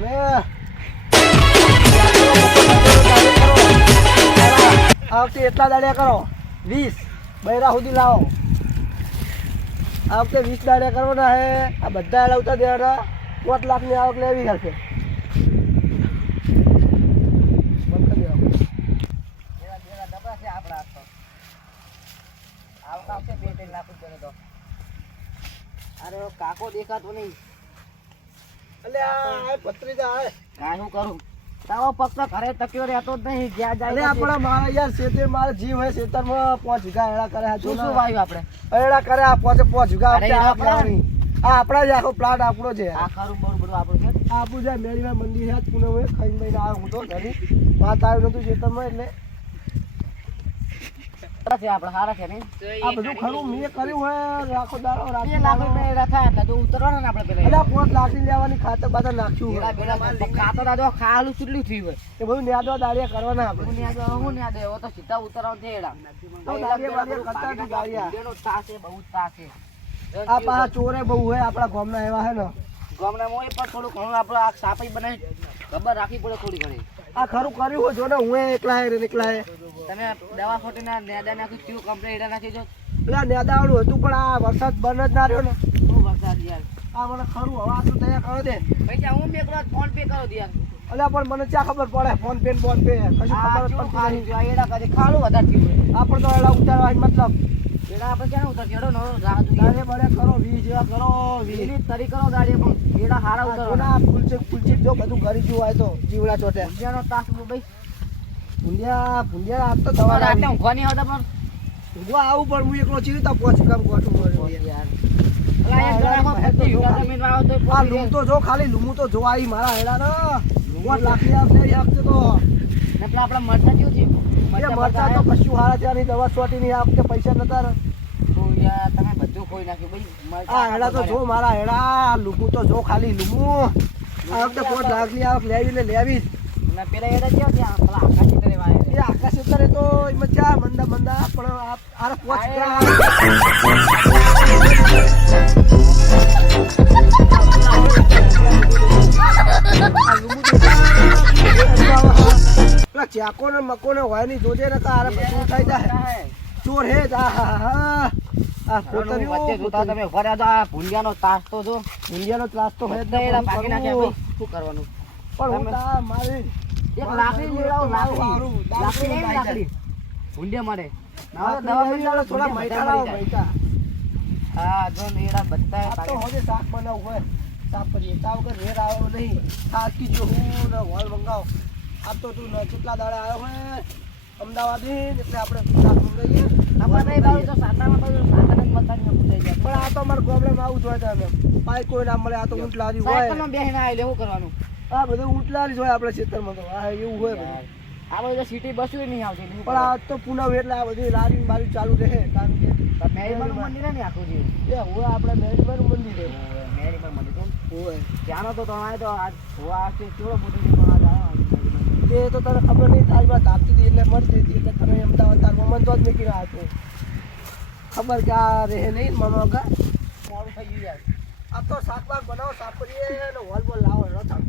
તમે આ વખતે એટલા દાડિયા કરો 20 બૈરા સુધી લાવો આ વખતે 20 દાડિયા કરવાના હે આ બધા લાવતા દેવાના 5 લાખની આવક લેવી હશે અરે કાકો દેખાતો નહીં એટલે આ ભત્રીજા હે કાંઈ કરું તારો પગ તો ઘરે ટક્યો રહેતો જ નહીં જ્યાં જાય અરે આપણા મારા યાર શેતર મારા જીવ હે શેતરમાં 5 વીઘા એડા કરે શું શું વાવ્યું આપણે એડા કરે આ 5 વીઘા અરે આપણા જ આખો પ્લાટ આપણો છે આ ખરું બધું આપણું છે આપણું જે મેળીમાં મંદિર છે પૂનમે ખાઈ મહિને આવ્યો હું તો ઘરે વાત આવ્યું નતું શેતરમાં એટલે છે આપણે સારા છે ને આ બધું ખરું મેં કર્યું હે રાખો દાડો 2 લાખ રૂપિયા રખા એટલે તો ઉતરવાના ને આપણે પેલા એટલે 5 લાખની લેવાની ખાતર બાતર નાખ્યું બેડા બેડા ખાતો દાદો ખાલું કેટલું થયું હોય એ બધું ન્યાદવા દાડિયા કરવાના આપણે હું ન્યા દે તો સીધા ઉતરવાનું છે એડા તો દાડિયા કરતા હતી ગાડિયા બેનો તાસ છે બહુ તાસ છે આ પાછા ચોરે બહુ હે આપણા ગામના એવા હે ને ગામના મોય પણ થોડું ઘણું આપણે આ સાપઈ બનાવી ખબર રાખવી પડે થોડી ઘણી આ ખરું કર્યું હોય જો ને હું એકલા હે તમે દવા ખોટીના નેદા નાખી ક્યુ કમ્પ્લેટ એડા નાખી જો પેલા નેદાવાનું હતું પણ આ વરસાદ બંધ જ ના રહ્યો ને શું વરસાદ યાર આ મને ખરું હવે આટલું તૈયાર કરો દે પૈસા હું મેકલો ફોન પે કરો દે યાર અલ્યા પણ મને ક્યાં ખબર પડે ફોન પે કશું ખબર જ પડતી નહીં એડા કદી ખાડું વધારે થયું હોય આપણે તો એડા ઉતારવા મતલબ એડા આપણે ક્યાં ઉતર ચડો નો રાહ જોઈએ દાડે બડે કરો 20 જેવા કરો 20 એની તરી કરો દાડી પણ એડા હારા ઉતરવાના ફૂલચીક જો બધું કરી જેવું હોય તો જીવડા ચોટે જેનો તાસ ભાઈ ભુંડિયા આપ તો દવા રાતે ઊંઘવાની આવતા પણ ઊંઘવા આવું પણ હું એકલો ચીરી તો પહોંચી કામ ગોઠું યાર આ લૂમ તો જો ખાલી લૂમું તો જો આવી મારા હેડા ને 5 લાખની આપશે એ વખતે તો એટલે આપણા મરચા કેવું છે મરચા તો કશું હારા ત્યાંની દવા છોટી નહીં આપતે પૈસા નતા ને તો યાર તમે બધું ખોઈ નાખ્યું ભાઈ આ હેડા તો જો મારા હેડા લૂમું તો જો ખાલી લૂમું આ વખતે 5 લાખની આવક લેવી ને લેવી ના પેલા એડા કેવા ત્યાં પેલા આકાશી તરે વાય એ આકાશ ઉતરે તો મજા મંદા પણ આરે 5 ચાકો ને મકો ને હોય ની જોજે ને તારે બધું થઈ જાય ચોર હે આ પોતરીઓ વચ્ચે જોતા તમે ભર્યા તો આ ભૂંડિયાનો તાસ તો જો ઇન્ડિયાનો ત્રાસ તો હે એડા પાકી નાખ્યા ભાઈ શું કરવાનું પણ હું તા મારી એક લાકડી લેવડાવો લાકડી ભૂંડિયા મારે દવા મિલાડો થોડા મૈતા લાવો મૈતા હા જો એડા બધા આ તો હવે શાક બનાવ હોય શાક કરીએ તા વગર રેર આવ્યો નહીં તાકી જો હું ને હોલ મંગાવ આ તો તું કેટલા દાડા આવ્યો હોય અમદાવાદી એટલે આપણે શાક મંગાવીએ આપણે બાજુ તો સાતામાં બાજુ સાતાને મતાની પૂછાઈ જાય પણ આ તો અમારે પ્રોબ્લેમ આવું જોઈએ તમે પાઈ કોઈ ના મળે આ તો ઊંટ લારી હોય સાયકલમાં બેહીને આવેલે શું કરવાનું આ બધું ઊંટ લારી હોય આપણે ખેતરમાં તો આ એવું હોય બધું આ બધું સિટી બસું નહીં આવતી પણ આ તો પૂનમ એટલે આ બધી લારી બારી ચાલુ રહે કારણ કે મેરીમાનું મંદિર ને આખું જે એ હોય આપણે મેરીમાનું મંદિર છે મેરીમાન મંદિર હોય ત્યાંનો તો તમારે તો આ જોવા છે કેવડો મોટો છે પણ તે તો તને ખબર નહીં તાજમાં તાપતી હતી એટલે મરતી હતી એટલે તને અમદાવાદ તાર મમ્મી તો જ મૂકી રહ્યા હતો ખબર કે આ રહે નહીં મામા કા મોડું થઈ ગયું યાર આ તો શાક બાક બનાવો સાફ કરીએ ને હોલ બોલ લાવો નો થાક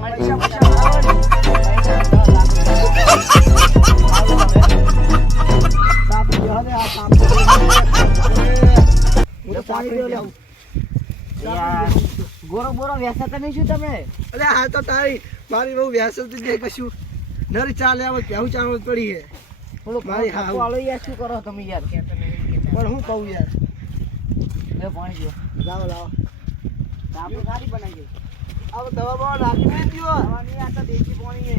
પૈસા લાવો ને સાફ જો હવે આ સાફ હું તો પાણી પીવું યાર ગોરો બોરો વ્યસત નહીં શું તમે અલે હા તો તારી મારી બહુ વ્યસત જ નહીં કશું નરી ચાલે આવે કેવું ચાલવું પડી છે થોડુંક મારી હા વાળો યાર શું કરો તમે યાર પણ હું કહું યાર લે પાણી જો લાવો આપણે સારી બનાવી આ દવા બવા નાખી નહીં દો દવાની આ તો દેશી પાણી છે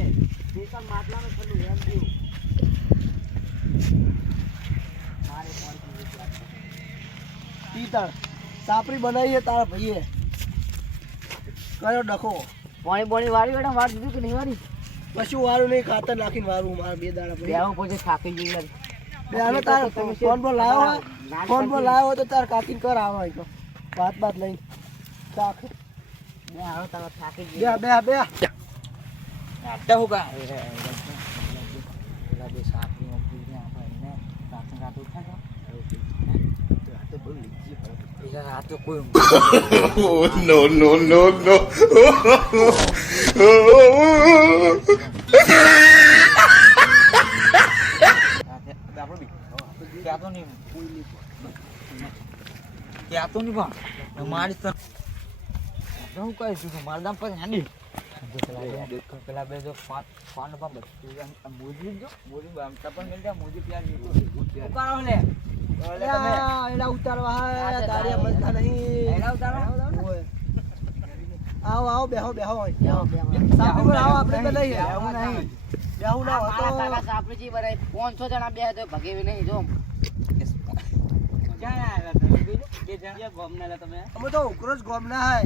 દેશા માટલાનું ઠંડુ એમ દઉં મારે પાણી પીતળ સાપરી બનાવીએ તારા ભાઈએ કયો ડખો પાણી બોણી વાળી બેટા વાર દીધું કે નહીં વાળી કશું વારું નહીં ખાતર નાખીને વારું મારે 2 દાડા પછી બેહું પછી થાકી ગઈ યાર બે આનો તાર ફોન પર લાવ્યો તો તાર કાકીને કર આવે તો વાત લઈને શાક બે આવો તારા થાકી ગઈ બે આટે હું કા પેલા બે સાપની ઓપી ને આપણે રાત ઉઠા તો રાતે બહુ લીજી પડે રાતે કોઈ no. મારી હું કહીશું કે મારા દામ પર હાની પેલા બે જો ફોન પર મોજી જો મોજી બામતા પણ મિલ જાય મોજી પ્યાર ઉતારો લે એલા ઉતારવા હા દાડિયા મળતા નહીં એલા ઉતારો આવો આવો બેહો બેહો સાપુ પર આવો આપણે તો નહીં બેહું નહીં બેહું ના મારા હતો કાકા સાપરીજી બરાઈ 500 જણા બે તો ભગેવી નહીં જો ક્યાં આવ્યા તમે બીજું કે જણા ગોમને લે તમે અમે તો ઉકરોજ ગોમના હે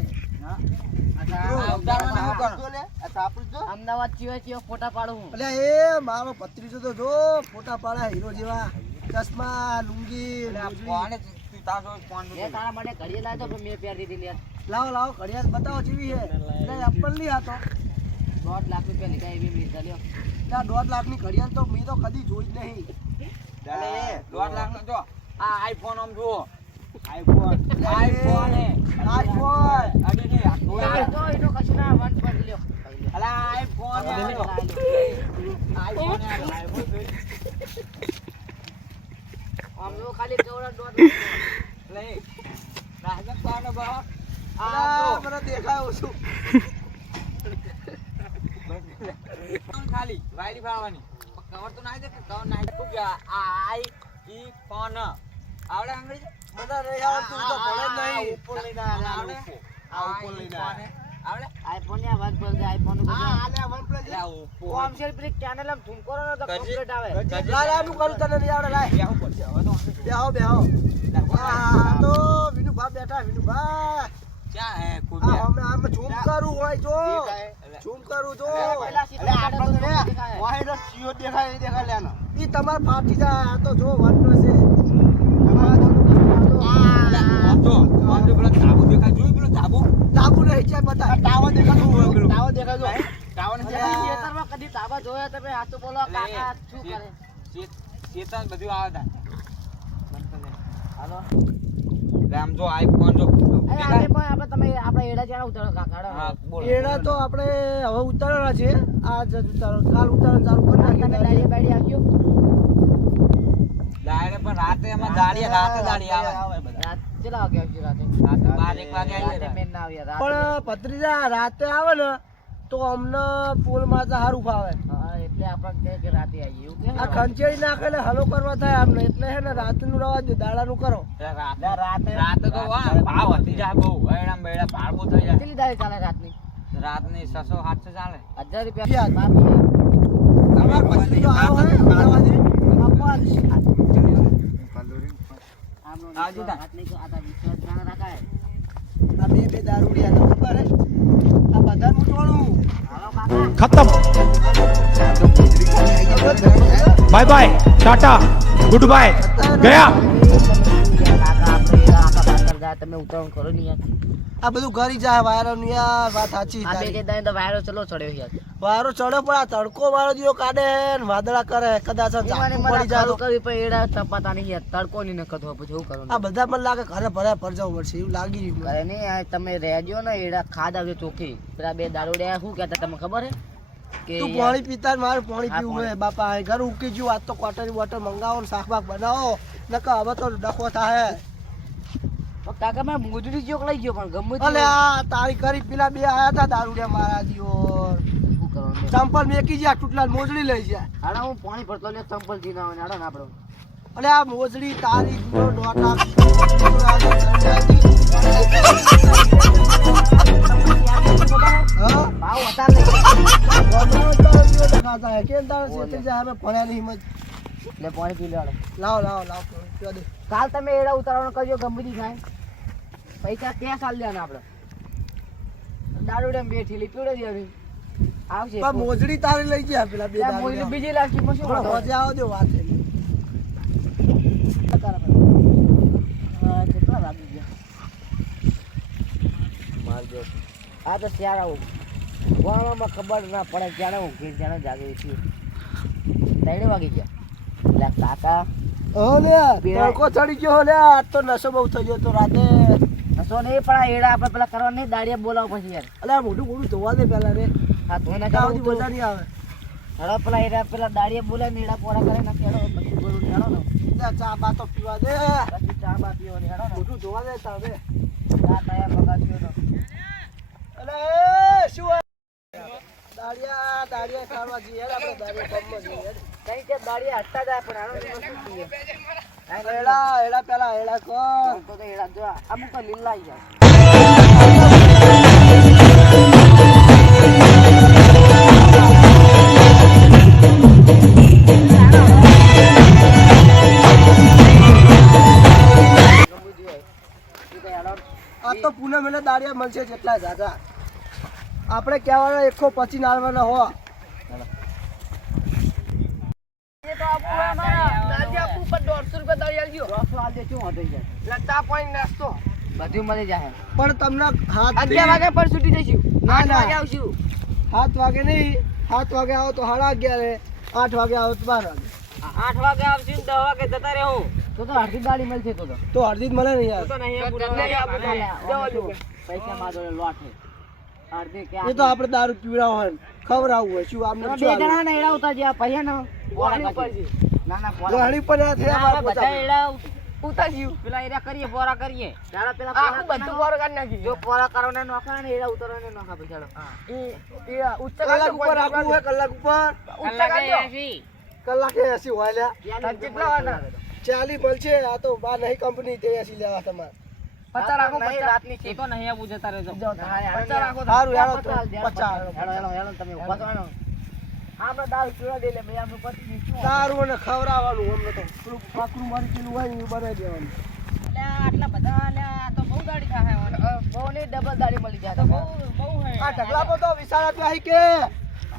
અમદાવાદ ચિયો ફોટા પાડું હું એટલે એ મારો ભત્રીજો તો જો ફોટા પાડે હીરો જેવા ચશ્મા લુંગી કોને તું તારો ફોન એ તારા માટે ઘડીએ લાવજો પણ મેં પહેરી દીધી યાર લાવો લાવો ઘડિયાળ બતાવો જેવી હે એટલે એપલ ની હતો 1.5 લાખ રૂપિયા લીધા એવી મેં ચાલ્યો ના 1.5 લાખની ઘડિયાળ તો મેં તો કદી જોઈ જ નહીં ચાલે 1.5 લાખ નો જો આ આઈફોન આમ જુઓ આઈફોન હે આઈફોન અડી ને તો એનો કશું ના 1 પર લ્યો અલા આઈફોન આઈફોન આમ જો ખાલી કેવડા 1.5 લે રાજા પાનો બા આ મને દેખાય ઓછું ખાલી વાયરી ફાળવાની કવર તો નાઈ દે કે કવર નાઈ દે કે આઈ ઈ ફોન આવડે અંગ્રેજી મને નહીં આવડતું તો ભણે જ નહીં ઉપર લઈને આવડે આ ઉપર લઈને આવડે આઈફોન ને 1 પર આઈફોન નું હા આલે વન પ્લસ લા ઉપર કોમ સેલ પ્રી ચેનલ આમ ઝૂમ કરો ને તો કમ્પ્લીટ આવે લાય લાય હું કરું તને નહીં આવડે લાય બેહો પડશે હવે તો બેહો બેહો આ તો વિનુભા બેઠા વિનુભા ક્યાં હે કોઈ આ અમે આમ ઝૂમ કરું હોય જો ઝૂમ કરું જો પહેલા સીધા કાઢો તો દેખાય વાયરસ સીઓ દેખાય એ દેખાય લેનો ઈ તમાર ફાટી જાય આ તો જો વન પ્લસ છે તમારા જો આમ જો પેલા તાબુ દેખાય જોઈ પેલો તાબુ તાબુ નહીં છે બતા ટાવર દેખાતું હોય પેલું ટાવર દેખાય જો ટાવર ને ખેતરમાં કદી તાબા જોયા તમે આ તો બોલો કાકા શું કરે ચેતન બધું આવે તા હાલો આમ જો આઈફોન જો આપણે પણ આપણે તમે આપણે એડા ચાણા ઉતારો કાકા હા બોલો એડા તો આપણે હવે ઉતારવાના છે આજ જ ઉતારો કાલ ઉતારવાનું ચાલુ કરી તમે નાખીએ દાડી આવજો ડાયરે પણ રાતે એમાં દાડી આવે રાત કેટલા વાગે આવજો રાતે રાતે 12 વાગે રાતે આવી મેન ના આવ્યા રાતે પણ ભત્રીજા રાતે આવે ને તો અમને પોલ માં તો સારું ફાવે હા એટલે આપણે કહે કે રાતે આવીએ એવું આ કે ખંચેરી નાખે એટલે હલો કરવા થાય આમને એટલે હે ને રાતનું રવા દો દાડાનું કરો રાતે તો વાહ ભાવ હતી જાય બહુ એડા બેડા ભાવ બહુ થઈ જાય કેટલી દાડી ચાલે રાતની રાતની 600 700 ચાલે 1000 રૂપિયા યાર. માપી તમાર ભત્રીજો આવો હે અમદાવાદે આમનો આવજો તા. રાત નહીં તો આ વિશ્વાસ ના રાખાય આ બે દારૂડિયા તો ખબર હે આ બધા મૂટવાનું હાલો કાકા खत्म bye bye tata goodbye गया કાકા આપણે આખા બાતર જાય તમે ઉતરણ કરો ને યાર આ બધું ઘરી જાય વાયરો ની યાર વાત સાચી આ બે તારી. કે દાઈ તો વાયરો ચલો ચડ્યો યાર વાયરો ચડ્યો પણ આ તડકો વાળો દિયો કાઢે ને વાદળા કરે કદાચ આ મને ઝાપટું પડી જાય તો કરી પણ એડા તપાતા નહીં યાર તડકો નહીં નખતો પછી શું કરું આ બધા મને લાગે ઘરે ભરે પર જવું પડશે એવું લાગી રહ્યું મને. અરે નહીં આ તમે રહેજો ને એડા ખાદ આવજો ચોખ્ખી પેલા બે દારૂડિયા શું કહેતા તમને ખબર હે કે તું યાર, પાણી પીતા ને મારે પાણી હા, પીવું પાણી. હે બાપા આ ઘર ઉકી ગયું આજ તો ક્વાર્ટરની બોટલ મંગાવો ને શાક બાક બનાવો નકર હવે તો ડખો થાય તો કાકા મેં મોજડી ચોક લઈ ગયો પણ ગમે તે અલે આ તારી કરી પેલા બે આયા હતા દારૂડિયા મારા દિયોર શું કરવાનું ચંપલ મેકી જ્યાં ટૂટલા મોજડી લઈ જાય હાડા હું પાણી ભરતો લે ચંપલ જીને આવે હાડો ને આપણો અલે આ મોજડી તારી જો ડોટા હા ભાવ હતા નહીં કેમ તારે છેતરી જાય અમે ભણ્યા નહીં હિંમત એટલે પાણી પી લેવાડો લાવો લાવો લાવો પીવા દે કાલ તમે એડા ઉતારવાનું કરજો ગમે થાય પૈસા ત્યાં સાલ દેવાના આપણે દારૂડિયા બે ઠીલી પીવડે દેવાની આવશે પણ મોજડી તારી લઈ ગયા પેલા બે ત્યાં મોઈલી દારૂડિયા. બીજી લાગશે પછી શું પણ કરવાનું? હોજે આવો દો વાત એની. હા, કેટલા વાગી ગયા આ તો શિયાળા ગોવામાં ખબર ના પડે ક્યારે ઊંઘી ક્યારે જાગે છીએ 3 વાગી ગયા એટલે કાકા હો લે તડકો ચડી ગયો લે આજ તો નશો બહુ થઈ ગયો તો રાતે નસો નહીં પણ આ એડા આપણે પેલા કરવા નહીં દાડિયા બોલાવો પછી યાર અલે આ મોઢું મોઢું ધોવા દે પેલા રે હા તો એના ત્યાં સુધી ચાલો મજા નહીં આવે. હેડો પેલા દાડિયા બોલે ને એડા પોરા કરે ને હેડો પછી બોલું હેડો ને લે, ચા બા તો પીવા દે. પછી ચા બા પીવો ને હેડો ને મોઢું ધોવા દે તારે. ચા તૈયાર બગાડ્યો તો અલે શું આ? દાડિયા ખાવા જઈએ હેડ આપણે દાડિયા પબમાં જઈએ હેડ. કઈ કે દાડિયા હટતા જાય પણ હેડો ને શું પીએ એડા પેલા એડા કર. તો એડા જો અમુક તો લીલા આવી જાય આ તો પૂનમ એટલે દાડિયા મળશે જેટલા જાજા. આપણે કહેવાના 125 નાળવાના હો. એ તો આપું અમારા દાડિયા આપું પર 150 રૂપિયા દાડિયા આલજો 100 આલ દે શું હતો યાર લટા પોઈન્ટ નાસ્તો. બધું મળી જાય પણ તમને હાથ 11 વાગે પર છૂટી જઈશું ના, 8 ના. વાગે આવશું 7 વાગે નહીં, 7 વાગે આવો તો 11:30, 8 વાગે આવો તો 12 વાગે. 8 વાગે આવશું ને 10 વાગે જતા રહેવું તો અડધી દાડી મળશે તો તો અડધી જ મળે ને યાર. તો નહીં પૈસા માં જોડે લોટ છે અડધી કે એ તો આપણે દારૂ પીવડાવ હોય ને ખવડાવવું હોય શું આમને બે શું જણા આલવું? ને એડા ઉતા જ્યાં પૈયા ને ના ના પોરા ગહણી પર આ થયા મારા બધા પોતા. એડા ઉતાર્યું પેલા એડા કરીએ પોરા કરીએ ચાલો પેલા આખું બધું પોરા કરી નાખી જો પોરા કરવાના નોખા ને એડા ઉતારવાના નોખા પછી ચાલો કલાક ઉપર રાખવું હોય, કલાક ઉપર. કલાકે 80 હોય લ્યા. કેટલા વાના 40 મળશે. આ તો બા નહીં કંપની તે 80 લેવા તમારે. 50 રાખો 50 રાતની છે તો નહીં આવું જતા રહેજો 50 રાખો સારું હેડો તો 50. હેલો તમે ઉભા તો હેલો આપણે દાળ પીવા દે લે ભાઈ આપણે પછી શું સારું અને ખવડાવવાનું અમને તો પેલું પાકડું મારી પેલું હોય ને એ બનાવી દેવાનું. આટલા બધા આ તો બહુ ગાડી ખાય બહુ ને ડબલ દાડી મળી જાય તો બહુ હે આ ઢગલા પર તો વિશાલ આપ્યા હી કે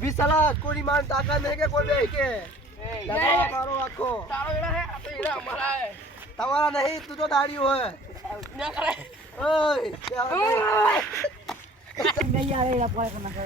વિશાલા કોઈ માન તાકાત નહીં કે કોઈ બે કે ઢગલા મારો આખો તારો એડા હે આ તો એડા અમારા હે તમારા નહીં તું તો દાડી હોય ના કરે ઓય નહીં આવે એડા પોય કોના કરે